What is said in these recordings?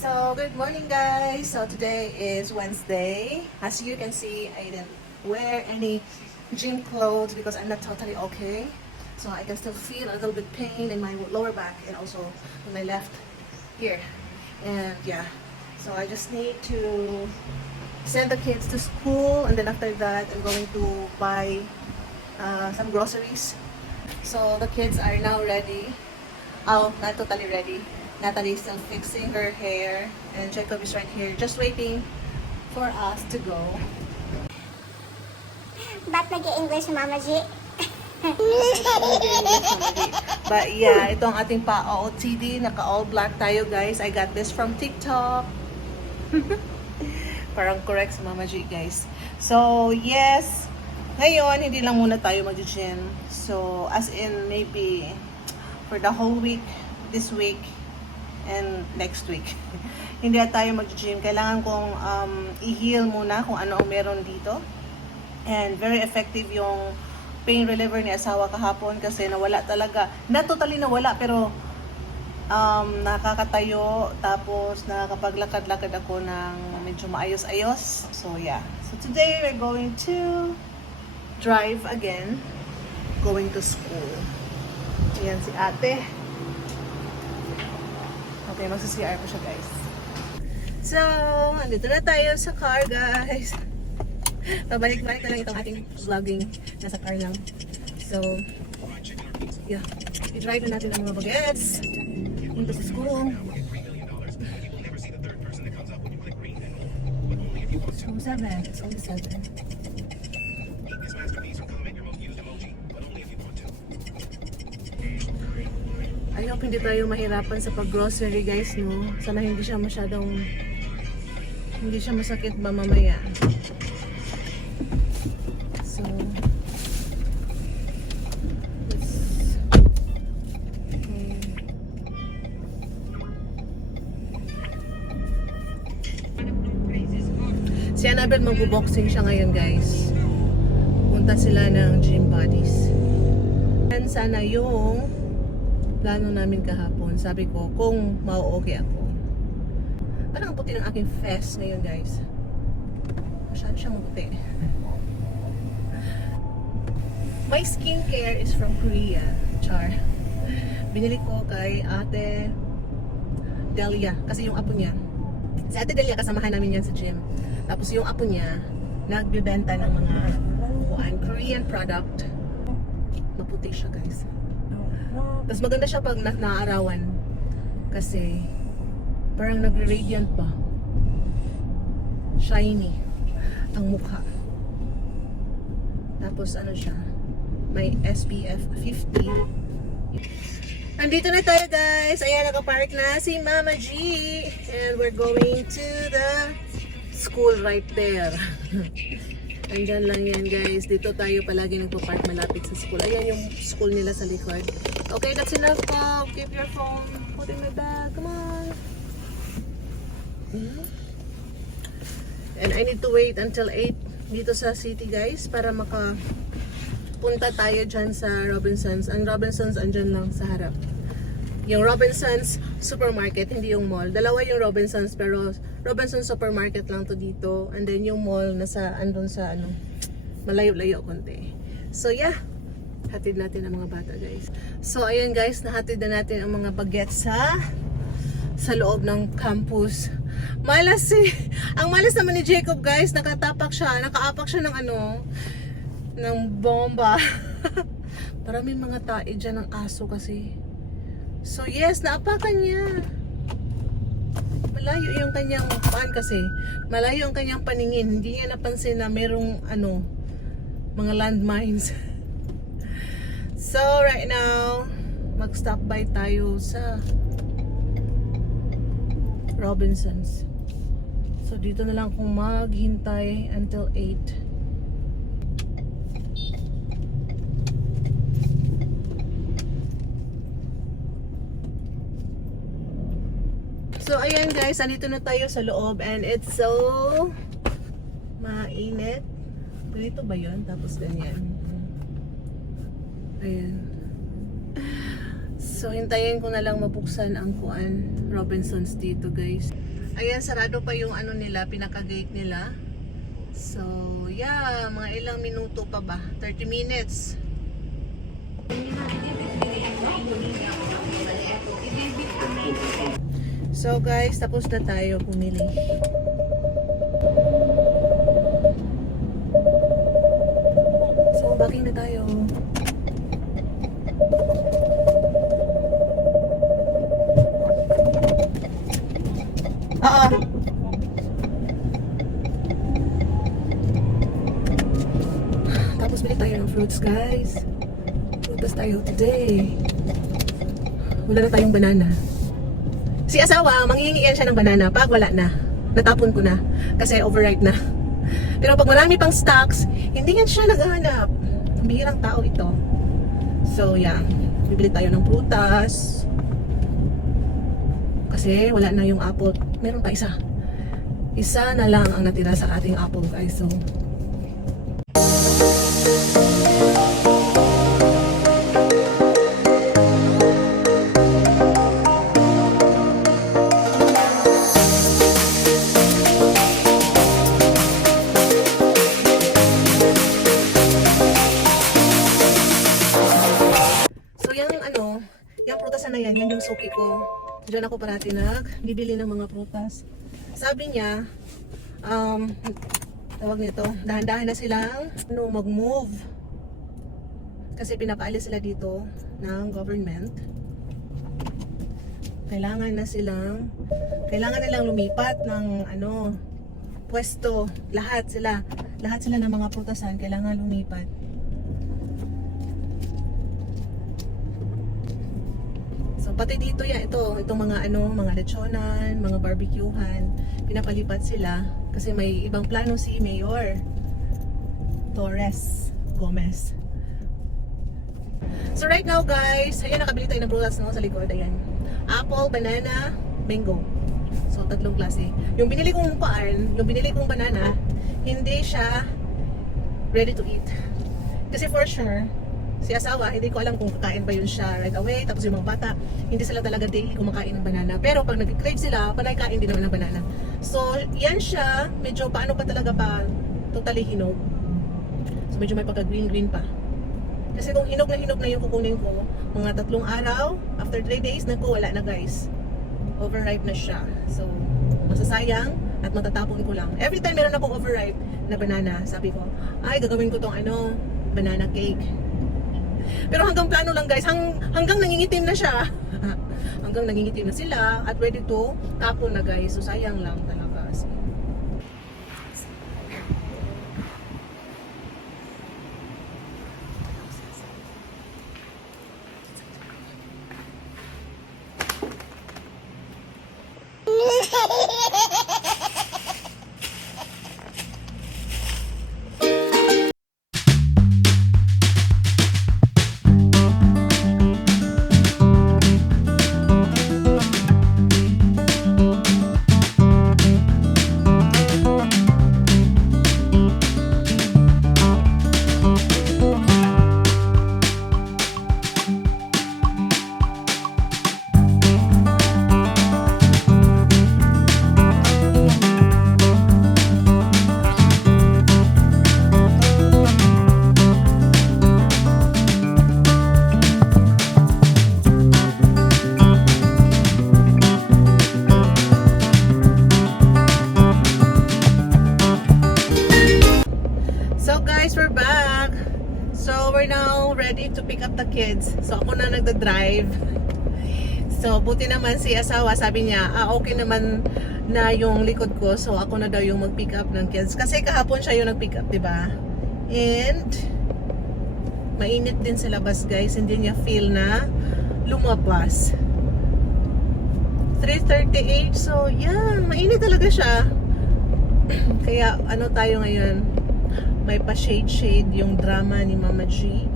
So, good morning guys. So, today is Wednesday. As you can see, I didn't wear any gym clothes because I'm not totally okay. So, I can still feel a little bit pain in my lower back and also in my left ear. And yeah, so I just need to send the kids to school, and then after that, I'm going to buy some groceries. So, the kids are now ready. Oh, not totally ready. Natalie's still fixing her hair, and Jacob is right here just waiting for us to go. Ba't nag-i-English, Mama G? But yeah, ito ang ating pa-OOTD. Naka-all black tayo guys. I got this from TikTok. Parang correct sa Mama G guys. So yes, ngayon hindi lang muna tayo mag-gym. So as in maybe for the whole week, this week, and next week. Hindi na tayo mag-gym. Kailangan kong i-heal muna kung ano ang meron dito. And very effective yung pain reliever ni asawa kahapon kasi nawala talaga. Not totally nawala pero nakakatayo tapos nakakapaglakad-lakad ako ng medyo maayos-ayos. So yeah. So today we're going to drive again. Going to school. Ayan si ate. Okay, magsa-CR po siya guys. So, andito na tayo sa car guys. Pabalik-balik na lang itong ating vlogging. Nasa car lang. So, yeah. I-drive na natin ang mga bagets. Punta sa school. So, 7. It's only 7. I hope hindi tayo mahirapan sa pag-grocery guys, no? Sana hindi siya masakit ba mamaya. So, si Annabelle magbo-boxing siya ngayon guys. Punta sila ng gym buddies. And sana yung plano namin kahapon. Sabi ko, kung mau-okay ako. Parang ang puti ng aking face ngayon, guys. Masyado siyang puti. My skincare is from Korea. Char. Binili ko kay Ate Delia. Kasi yung apo niya. Si Ate Delia, kasamahan namin yan sa gym. Tapos yung apo niya, nagbibenta ng mga Korean product. Maputi siya, guys. Tapos maganda siya pag naarawan kasi parang nagre-radiant pa. Shiny ang mukha. Tapos ano siya, may SPF 50. Andito na tayo guys. Ayan, nakapark na si Mama G. And we're going to the school right there. Andyan lang yan guys. Dito tayo palagi nagpo-park malapit sa school. Ayan yung school nila sa likod. Okay, that's enough po. Keep your phone. Put in my bag. Come on. And I need to wait until 8 dito sa city guys para makapunta tayo dyan sa Robinsons. Ang Robinsons andyan lang sa harap. Yung Robinsons supermarket, hindi yung mall. Dalawa yung Robinsons pero Robinsons supermarket lang to dito. And then yung mall nasa andun sa ano, malayo-layo konti. So yeah, hatid natin ang mga bata guys. So ayun guys, nahatid na natin ang mga bagets sa loob ng campus. Malas ang malas naman ni Jacob guys, nakaapak siya ng ano, ng bomba. Maraming mga tae dyan ng aso kasi. So yes, naapakan niya. Malayo yung kanyang kasi. Malayo ang kanyang paningin. Hindi niya napansin na merong ano, mga landmines. So right now, mag-stop by tayo sa Robinsons. So dito na lang kung maghintay until 8. So ayan guys, andito na tayo sa loob and it's so mainit. Ganito ba yun? Tapos ganyan. Ayan. So, hintayin ko na lang mabuksan ang Robinsons dito, guys. Ayan, sarado pa yung ano nila, pinaka-gate nila. So, yeah, mga ilang minuto pa ba? 30 minutes. So guys, tapos na tayo pumili. So, backing na tayo. Tapos bili tayo ng fruits, guys. Fruits tayo today. Wala na tayong banana. Si asawa, manghihingian siya ng banana pag wala na. Natapon ko na. Kasi overripe na. Pero pag marami pang stocks, hindi yan siya naghahanap. Bihirang tao ito. So, yeah. Bibili tayo ng prutas. Kasi wala na yung apple. Meron pa isa. Isa na lang ang natira sa ating apple, guys. So, yung prutas na yan yung suki ko. Diyan ako parati bibili ng mga prutas. Sabi niya, tawag nito, dahan-dahan na silang mag-move. Kasi pinapaalis sila dito ng government. Kailangan nilang lumipat ng pwesto. Lahat sila ng mga prutasan kailangan lumipat. Pati dito itong mga lechonan, mga barbecuehan, pinapalipat sila kasi may ibang plano si Mayor Torres Gomez. So right now guys, ayan, nakabili tayo ng prutas sa likod, ayan. Apple, banana, mango. So tatlong klase. Yung binili kong banana, hindi siya ready to eat. Kasi for sure, si asawa, hindi ko alam kung kakain ba yun siya right away. Tapos yung mga bata, hindi sila talaga daily kumakain ng banana. Pero pag nag-crave sila, panay kain din naman ng banana. So, yan siya, medyo paano pa talaga pa totally hinog. So, medyo may pagka-green pa. Kasi kung hinog na yung kukunin ko, mga 3 araw, after 3 days, wala na guys. Overripe na siya. So, masasayang at matatapon ko lang. Every time meron akong overripe na banana, sabi ko, ay, gagawin ko tong banana cake. Pero hanggang plano lang guys, hanggang nangingitim na siya. Hanggang nangingitim na sila at ready to tapon na guys. So sayang lang talaga. Ready to pick up the kids. So ako na nagda-drive. So buti naman si asawa, sabi niya, okay naman na yung likod ko. So ako na daw yung mag-pick up ng kids. Kasi kahapon siya yung nag-pick up, 'di ba? And mainit din sa labas, guys. Hindi niya feel na lumabas. 3:38. So yeah, mainit talaga siya. Kaya tayo ngayon? May pa-shade yung drama ni Mama G.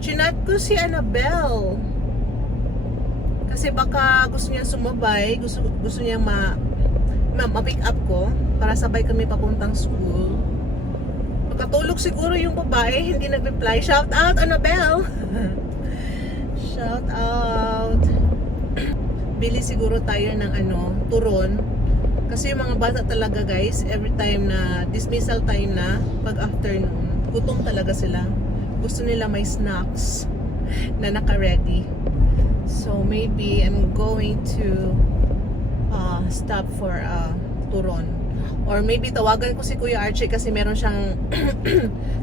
Chinat ko si Annabelle. Kasi baka gusto niya sumabay, gusto niya ma-pick up ko para sabay kami papuntang school. Pagkatulog siguro yung babae, hindi nag-reply. Shout out, Annabelle! Shout out. Bili siguro tayo ng turon. Kasi yung mga bata talaga guys, every time na dismissal time na, pag afternoon, gutom talaga sila. Gusto nila may snacks na naka-ready. So maybe I'm going to stop for turon. Or maybe tawagan ko si Kuya Archie kasi meron siyang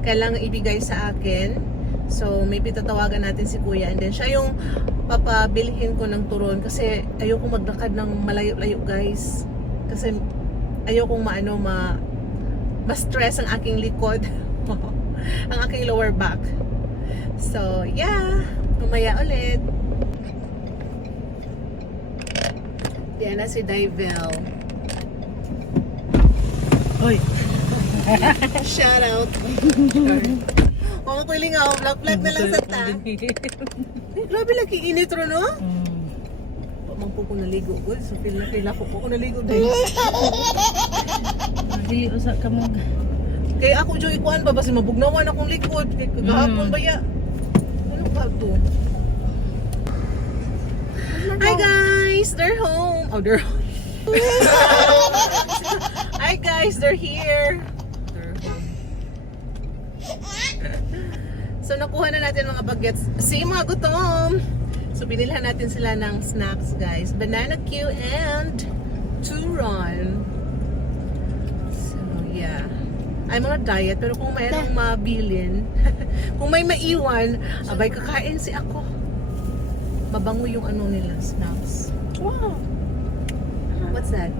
kailangan ibigay sa akin. So maybe tatawagan natin si Kuya and then siya yung papabilhin ko ng turon kasi ayoko maglakad ng malayo-layo guys. Kasi ayokong ma-stress ang aking likod. Ang aking lower back. So, yeah. Mamaya ulit. Yan na si Divel. Hoy. Shout out. Mama ko ilingaw. Vlog na lang sa ta. Grabe lagi init ro no? Mangpo ko naligo ko. So feel ko naligo din. Di usa ka mo. Kaya ako Joy kuan ba basta mabugnawan akong likod kay kagahapon ba ya. Ano ba to? Hi guys, they're home. Oh, they're home. Hi guys, they're here. They're home. So nakuha na natin mga bagets. Si mga gutom. So binilhan natin sila ng snacks guys. Banana Q and turon. So yeah. Ay mga diet pero kung mayroong mabilin, kung may maiwan, abay kakain si ako. Mabango yung nila, snacks. Wow. What's that?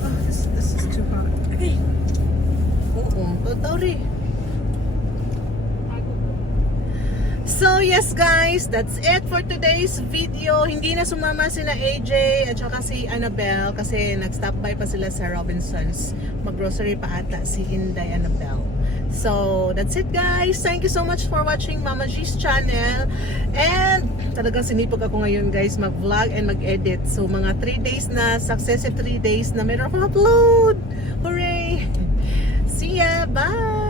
Oh, this is too hot. Okay. Oo, totoo rin. So yes guys, that's it for today's video. Hindi na sumama sila AJ at saka si Annabelle kasi nag-stop by pa sila sa Robinsons. Mag-grocery pa ata si Inday Annabelle. So that's it guys. Thank you so much for watching Mama G's channel. And talagang sinipag ako ngayon guys mag-vlog and mag-edit. So mga 3 days na, successive 3 days na meron akong upload. Hooray! See ya! Bye!